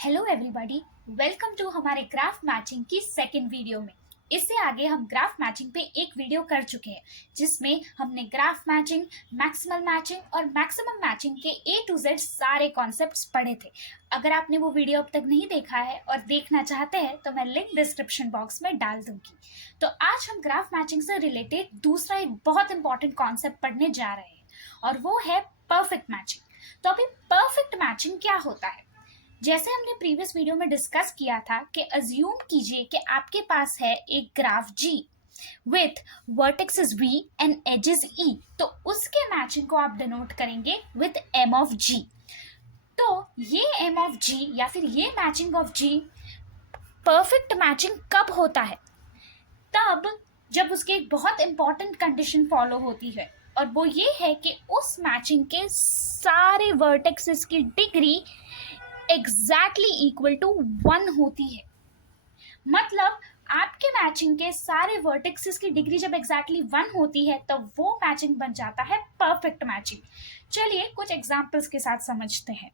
Hello everybody, welcome to हमारे graph matching की second video में। इससे आगे हम ग्राफ मैचिंग पे एक वीडियो कर चुके हैं जिसमें हमने ग्राफ मैचिंग, मैक्सिमल मैचिंग और मैक्सिमम मैचिंग के A to Z सारे कॉन्सेप्ट्स पढ़े थे। अगर आपने वो वीडियो अब तक नहीं देखा है और देखना चाहते हैं तो मैं लिंक डिस्क्रिप्शन बॉक्स में डाल दूंगी। तो आज हम ग्राफ मैचिंग से रिलेटेड दूसरा एक बहुत इंपॉर्टेंट कॉन्सेप्ट पढ़ने जा रहे हैं और वो है परफेक्ट मैचिंग। तो अभी परफेक्ट मैचिंग क्या होता है? जैसे हमने प्रीवियस वीडियो में डिस्कस किया था कि अज्यूम कीजिए कि आपके पास है एक graph G with vertexes V and edges E, तो उसके मैचिंग को आप डिनोट करेंगे विथ M ऑफ G। तो ये M ऑफ G या फिर ये matching of G perfect matching कब होता है? तब जब उसकी एक बहुत इंपॉर्टेंट कंडीशन फॉलो होती है और वो ये है कि उस मैचिंग के सारे वर्टेक्सेस की डिग्री एग्जैक्टली इक्वल टू 1 होती है। मतलब आपके मैचिंग के सारे वर्टेक्सेस की डिग्री जब एग्जैक्टली 1 होती है तो वो मैचिंग बन जाता है परफेक्ट मैचिंग। चलिए कुछ एग्जांपल्स के साथ समझते हैं।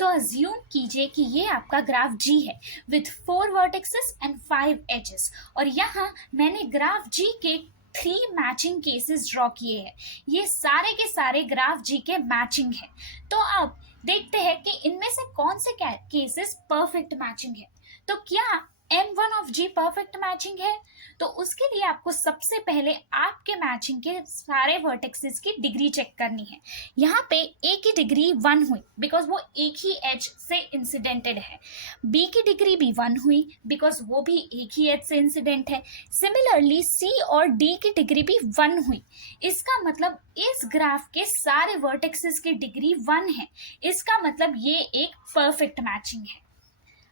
तो अज्यूम कीजिए कि ये आपका ग्राफ G है विथ 4 वर्टेक्सेस एंड 5 एजेस और यहाँ मैंने ग्राफ G के 3 मैचिंग केसेस ड्रॉ किए हैं। ये सारे के सारे ग्राफ G के मैचिंग है। तो अब देखते हैं कि इनमें से कौन से केसेस परफेक्ट मैचिंग है। तो क्या M1 of G perfect matching है? तो उसके लिए आपको सबसे पहले आपके मैचिंग के सारे वर्टेक्सेस की डिग्री चेक करनी है। यहाँ पे A की डिग्री 1 हुई बिकॉज वो एक ही एज से इंसिडेंटेड है। B की डिग्री भी 1 हुई बिकॉज वो भी एक ही एज से इंसिडेंट है। सिमिलरली C और D की डिग्री भी 1 हुई। इसका मतलब इस ग्राफ के सारे वर्टेक्सेस की डिग्री 1 है। इसका मतलब ये एक परफेक्ट मैचिंग है।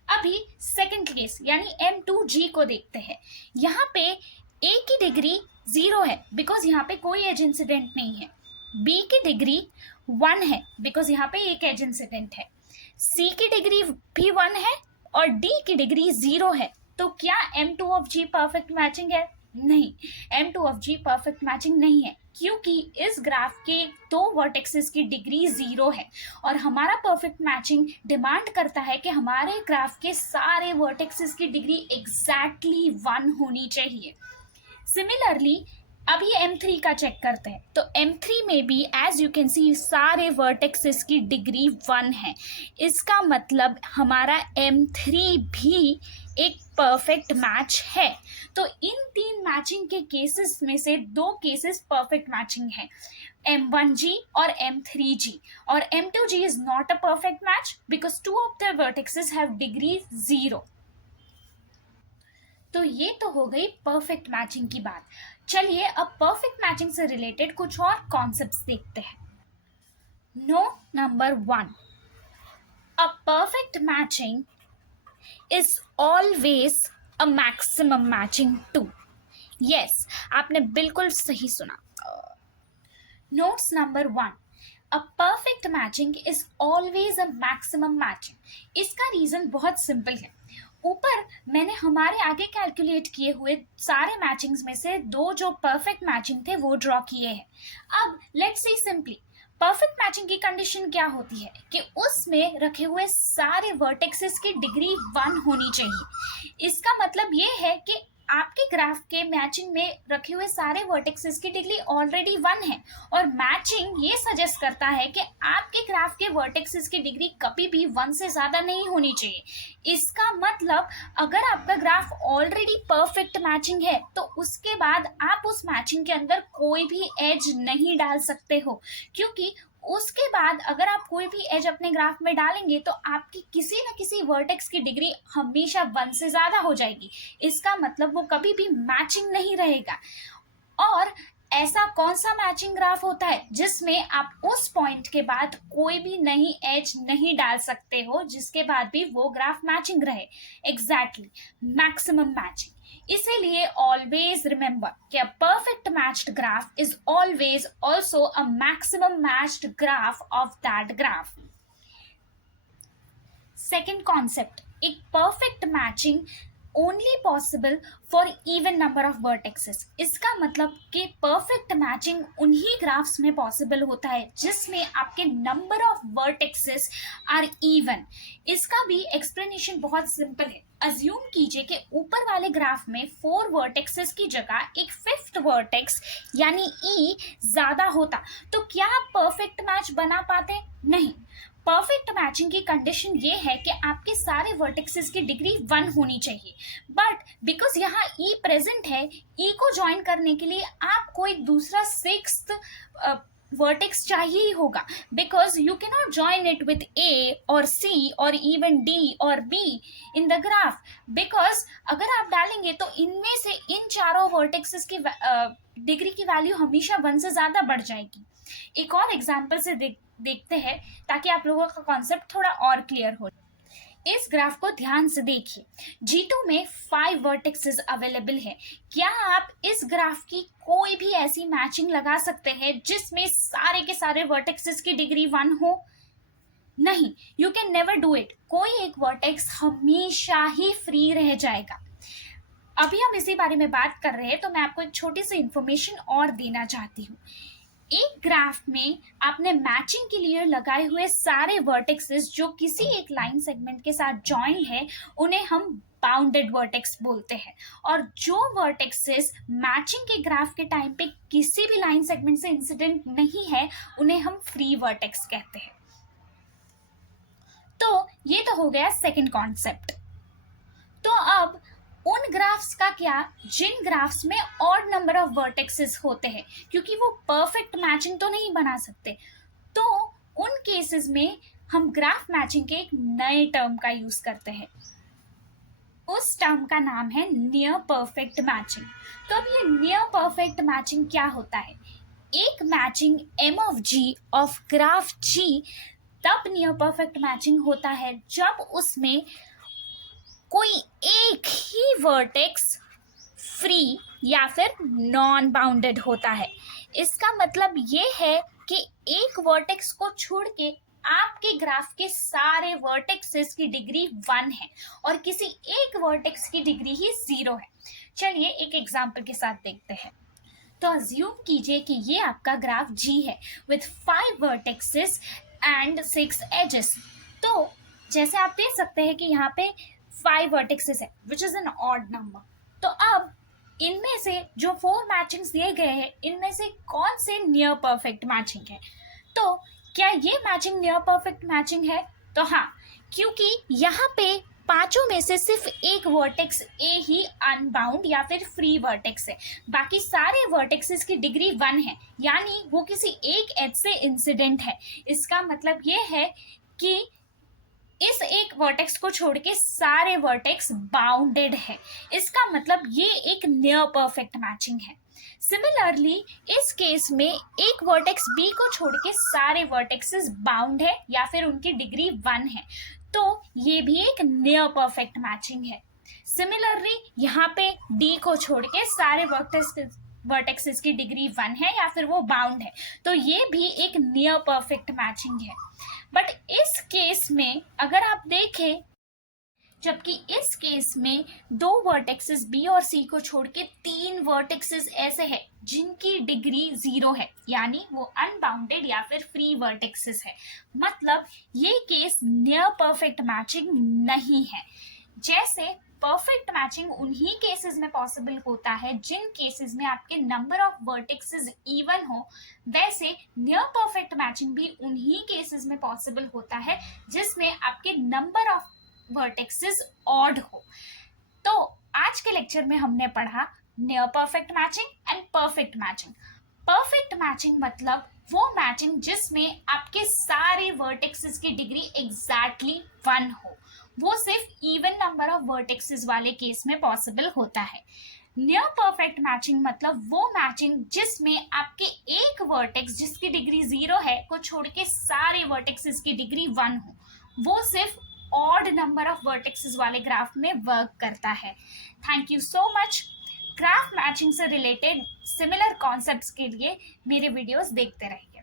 अभी सेकंड केस यानी M2G को देखते हैं। यहाँ पे A की डिग्री 0 है बिकॉज यहाँ पे कोई एज इंसिडेंट नहीं है। B की डिग्री 1 है बिकॉज यहाँ पे एक एज इंसिडेंट है। C की डिग्री भी 1 है और D की डिग्री 0 है। तो क्या M2 of G perfect matching है? नहीं, M2 of G perfect matching नहीं है क्योंकि इस ग्राफ के 2 वर्टेक्सेस की डिग्री 0 है और हमारा परफेक्ट मैचिंग डिमांड करता है कि हमारे ग्राफ के सारे वर्टेक्सेस की डिग्री एग्जैक्टली 1 होनी चाहिए। सिमिलरली अभी M3 का चेक करते हैं। तो M3 में भी एज यू कैन सी सारे वर्टेक्सेस की डिग्री 1 है। इसका मतलब हमारा M3 भी एक परफेक्ट मैच है। तो इन 3 मैचिंग के केसेस में से 2 केसेस परफेक्ट मैचिंग है, M1G और M3G। और M2G is not a perfect match because 2 of the vertexes have degree 0। तो ये तो हो गई परफेक्ट मैचिंग की बात। चलिए अब परफेक्ट मैचिंग से रिलेटेड कुछ और कॉन्सेप्ट्स देखते हैं। Note number 1, a perfect matching is always a maximum matching too. Yes, आपने बिल्कुल सही सुना। Notes number 1, a perfect matching is always a maximum matching. इसका रीजन बहुत सिंपल है। ऊपर मैंने हमारे आगे कैलकुलेट किए हुए सारे मैचिंग्स में से 2 जो परफेक्ट मैचिंग थे वो ड्रॉ किए हैं। अब let's see simply perfect matching की कंडीशन क्या होती है कि उसमें रखे हुए सारे वर्टेक्सेस की डिग्री 1 होनी चाहिए। इसका मतलब ये है कि आपके ग्राफ के मैचिंग में रखे हुए सारे वर्टेक्सेस की डिग्री ऑलरेडी 1 है और मैचिंग ये सजेस्ट करता है कि आपके ग्राफ के वर्टेक्सेस की डिग्री कभी भी 1 से ज़्यादा नहीं होनी चाहिए। इसका मतलब अगर आपका ग्राफ ऑलरेडी परफेक्ट मैचिंग है तो उसके बाद आप उस मैचिंग के अंदर कोई भी एज नहीं डाल सकते हो, क्योंकि उसके बाद अगर आप कोई भी एज अपने ग्राफ में डालेंगे तो आपकी किसी न किसी वर्टेक्स की डिग्री हमेशा 1 से ज़्यादा हो जाएगी। इसका मतलब वो कभी भी मैचिंग नहीं रहेगा। और ऐसा कौन सा मैचिंग ग्राफ होता है जिसमें आप उस पॉइंट के बाद कोई भी नई एज नहीं डाल सकते हो जिसके बाद भी वो ग्राफ मैचिंग रहे? Exactly, maximum matching. इसीलिए ऑलवेज रिमेंबर कि a perfect matched graph is always also a maximum matched graph of that graph. Second concept, एक perfect matching only possible for even number of vertexes. इसका मतलब कि perfect matching उन्हीं graphs में possible होता है जिसमें आपके number of vertexes are even. इसका भी एक्सप्लेनेशन बहुत सिंपल है। अज्यूम कीजिए कि ऊपर वाले ग्राफ में 4 वर्टेक्सेस की जगह एक 5th वर्टेक्स यानी ई ज्यादा होता, तो क्या आप परफेक्ट मैच बना पाते? नहीं। परफेक्ट मैचिंग की कंडीशन ये है कि आपके सारे वर्टेक्सेस की डिग्री 1 होनी चाहिए, बट बिकॉज यहाँ ई प्रेजेंट है, ई को ज्वाइन करने के लिए आपको एक दूसरा 6th वर्टेक्स चाहिए ही होगा, because you can not join it with A or C or even D or B in the graph, because अगर आप डालेंगे तो इनमें से इन चारों वर्टेक्सेस की डिग्री की वैल्यू हमेशा 1 से ज्यादा बढ़ जाएगी। एक और एग्जाम्पल से देखते हैं ताकि आप लोगों का कॉन्सेप्ट थोड़ा और क्लियर हो। इस ग्राफ को ध्यान से देखिए। G2 में 5 वर्टेक्सेस अवेलेबल है। क्या आप इस ग्राफ की कोई भी ऐसी मैचिंग लगा सकते हैं जिसमें सारे के सारे वर्टेक्सेस की डिग्री 1 हो? नहीं, you can never do it. कोई एक वर्टेक्स हमेशा ही फ्री रह जाएगा। अभी हम इसी बारे में बात कर रहे हैं, तो मैं आपको एक छोटी सी इंफॉर्मेशन और देना चाहती हूँ। एक ग्राफ में आपने मैचिंग के लिए लगाए हुए सारे वर्टेक्सेस जो किसी एक लाइन सेगमेंट के साथ जॉइन है, उन्हें हम बाउंडेड वर्टेक्स बोलते हैं। और जो वर्टेक्सेस मैचिंग के ग्राफ के टाइम पे किसी भी लाइन सेगमेंट से इंसिडेंट नहीं है, उन्हें हम फ्री वर्टेक्स कहते हैं। तो ये तो हो गया सेकंड कॉन्सेप्ट। तो अब उन ग्राफ्स का क्या जिन ग्राफ्स में ऑड नंबर ऑफ वर्टेक्सेस होते हैं, क्योंकि वो परफेक्ट मैचिंग तो नहीं बना सकते, तो उन केसेस में हम ग्राफ मैचिंग के एक नए टर्म का यूज करते हैं। उस टर्म का नाम है नियर परफेक्ट मैचिंग। तो अब ये नियर परफेक्ट मैचिंग क्या होता है? एक matching m of g of graph g तब नियर परफेक्ट मैचिंग होता है जब उसमें कोई एक ही वर्टेक्स फ्री या फिर नॉन बाउंडेड होता है। इसका मतलब ये है कि एक वर्टेक्स को छोड़ के आपके ग्राफ के सारे वर्टेक्सेस की डिग्री 1 है और किसी एक वर्टेक्स की डिग्री ही 0 है। चलिए एक एग्जांपल के साथ देखते हैं। तो अज्यूम कीजिए कि ये आपका ग्राफ G है विथ 5 वर्टेक्सेस एंड 6 एजेस। तो जैसे आप देख सकते हैं कि यहाँ पे 5 वर्टेक्सेस है which is an odd number. तो अब इनमें से जो 4 मैचिंग्स दिए गए हैं, इनमें से कौन से नियर परफेक्ट मैचिंग है? तो क्या ये मैचिंग नियर परफेक्ट मैचिंग है? तो हाँ, क्योंकि यहाँ पे पांचों में से सिर्फ एक वर्टेक्स ए ही अनबाउंड या फिर फ्री वर्टेक्स है, बाकी सारे वर्टेक्सेस की डिग्री 1 है, यानी वो किसी एक एज से इंसिडेंट है। इसका मतलब ये है कि इस एक वर्टेक्स को छोड़ के सारे वर्टेक्स बाउंडेड है। इसका मतलब ये एक नियर परफेक्ट मैचिंग है। सिमिलरली इस केस में एक वर्टेक्स बी को छोड़ के सारे वर्टेक्सेस बाउंड है या फिर उनकी डिग्री 1 है, तो ये भी एक नियर परफेक्ट मैचिंग है। सिमिलरली यहाँ पे डी को छोड़ के सारे वर्टेक्सेस की डिग्री 1 है या फिर वो बाउंड है, तो ये भी एक नियर परफेक्ट मैचिंग है। बट इस केस में अगर आप देखें, जबकि इस केस में 2 वर्टेक्सेस बी और सी को छोड़ के 3 वर्टेक्सेस ऐसे हैं जिनकी डिग्री 0 है, यानी वो अनबाउंडेड या फिर फ्री वर्टेक्सेस है। मतलब ये केस नियर परफेक्ट मैचिंग नहीं है। जैसे परफेक्ट मैचिंग उन्हीं केसेस में पॉसिबल होता है जिन केसेस में आपके नंबर ऑफ वर्टेक्सेस इवन हो, वैसे नियर परफेक्ट मैचिंग भी उन्हीं केसेस में पॉसिबल होता है जिसमें आपके नंबर ऑफ वर्टेक्सेस ऑड हो। तो आज के लेक्चर में हमने पढ़ा near perfect matching and perfect matching. Perfect matching मतलब वो मैचिंग जिसमें आपके सारे वर्टेक्सेस की डिग्री एग्जैक्टली 1 हो, वो सिर्फ इवन नंबर ऑफ वर्टेक्सेस वाले केस में पॉसिबल होता है। नियर परफेक्ट मैचिंग मतलब वो मैचिंग जिसमें आपके एक वर्टेक्स जिसकी डिग्री 0 है को छोड़ के सारे वर्टेक्सेस की डिग्री 1 हो, वो सिर्फ ऑड नंबर ऑफ वर्टेक्सेस वाले ग्राफ में वर्क करता है। Thank you so much. Graph matching से रिलेटेड सिमिलर कॉन्सेप्ट्स के लिए मेरे वीडियोस देखते रहिए।